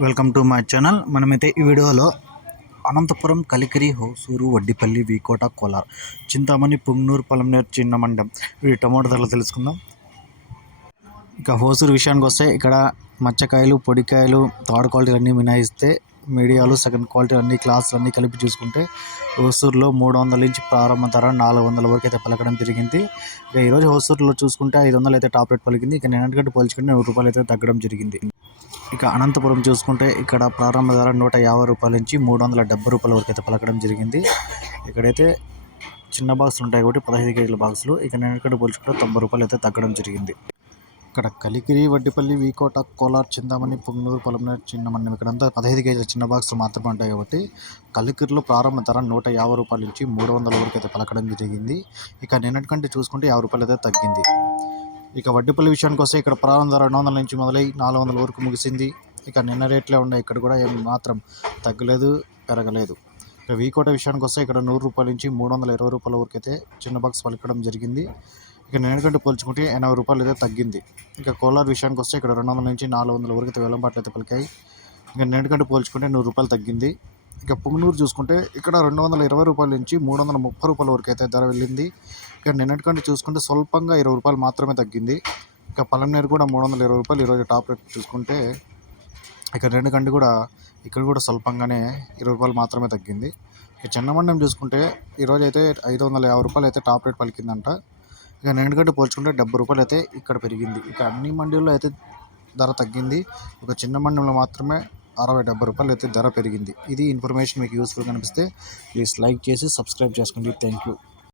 Welcome to my channel. మనమైతే ఈ వీడియోలో అనంతపురం, కలికిరి, హోసూరు, వడ్డిపల్లి, వీకోట, కోలార్, చింతామణి, పుంగనూరు, పలమనేరు, చిన్నమండం వీటి టమాటో ధరలు తెలుసుకుందాం. ఇక హోసూరు విషయానికి వస్తే ఇక్కడ మచ్చకాయలు, పొడికాయలు, థర్డ్ క్వాలిటీ అన్నీ మినాయిస్తే మీడియాలు, సెకండ్ క్వాలిటీ అన్ని క్లాసులు అన్నీ కలిపి చూసుకుంటే హోసూరులో 300 నుంచి ప్రారంభ ధర 400 వరకు అయితే పలకడం జరిగింది. ఇక ఈరోజు హోసూరులో చూసుకుంటే 500 అయితే టాప్ రేట్ పలికింది. ఇక నిన్నటికంటే పోల్చుకుంటే 100 రూపాయలు అయితే తగ్గడం జరిగింది. ఇక అనంతపురం చూసుకుంటే ఇక్కడ ప్రారంభ ధర 150 రూపాయల నుంచి 370 రూపాయల వరకు అయితే పలకడం జరిగింది. ఇక్కడైతే చిన్న బాక్సులు ఉంటాయి కాబట్టి 15 కేజీల బాక్సులు ఇక నిన్నటికంటే పోల్చుకుంటే 90 రూపాయలు అయితే తగ్గడం జరిగింది. ఇక్కడ కలికిరి, వడ్డిపల్లి, వీకోట, కోలార్, చింతామణి, పుంగనూరు, పలమనేరు, చిన్నమండం ఇక్కడంతా 15 కేజీల చిన్న బాక్సులు మాత్రమే ఉంటాయి కాబట్టి కలికిరిలో ప్రారంభ ధర 150 రూపాయల నుంచి 300 వరకు అయితే పలకడం జరిగింది. ఇక నిన్నటికంటే చూసుకుంటే 50 రూపాయలు అయితే తగ్గింది. ఇక వడ్డిపల్లి విషయానికి వస్తే ఇక్కడ ప్రారంభ ధర 200 నుంచి మొదలై 400 వరకు ముగిసింది. ఇక నిన్న రేట్లే ఉన్నాయి, ఇక్కడ కూడా ఏం మాత్రం తగ్గలేదు, పెరగలేదు. ఇక వీకోట విషయానికి వస్తే ఇక్కడ 100 రూపాయల నుంచి 320 రూపాయల వరకు అయితే చిన్న బాక్స్ పలకడం జరిగింది. ఇక నిన్నటికంటే పోల్చుకుంటే 80 రూపాయలు అయితే తగ్గింది. ఇక కోలార్ విషయానికి వస్తే ఇక్కడ 200 నుంచి 400 వరకు అయితే వేలంపాట్లు అయితే పలికాయి. ఇక నిన్నటికంటే పోల్చుకుంటే 100 రూపాయలు తగ్గింది. ఇక పుంగనూరు చూసుకుంటే ఇక్కడ 220 రూపాయల నుంచి 330 రూపాయల వరకు అయితే ధర వెళ్ళింది. ఇక నిన్నటికంటే చూసుకుంటే స్వల్పంగా 20 రూపాయలు మాత్రమే తగ్గింది. ఇక పలమనేరు కూడా 320 రూపాయలు ఈరోజు టాప్ రేట్ చూసుకుంటే ఇక నిన్నటికంటే కూడా ఇక్కడ కూడా స్వల్పంగానే 20 రూపాయలు మాత్రమే తగ్గింది. ఇక చిన్నమండం చూసుకుంటే ఈరోజు అయితే 550 రూపాయలు అయితే టాప్ రేట్ పలికిందంట. ఇక నిన్నటికంటే పోల్చుకుంటే 70 రూపాయలు అయితే ఇక్కడ పెరిగింది. ఇక అన్ని మండీల్లో అయితే ధర తగ్గింది. ఒక చిన్న మండంలో మాత్రమే 60-70 రూపాయలు అయితే ధర పెరిగింది. ఇది ఇన్ఫర్మేషన్ మీకు యూస్ఫుల్ కనిపిస్తే ప్లీజ్ లైక్ చేసి సబ్స్క్రైబ్ చేసుకోండి. Thank you.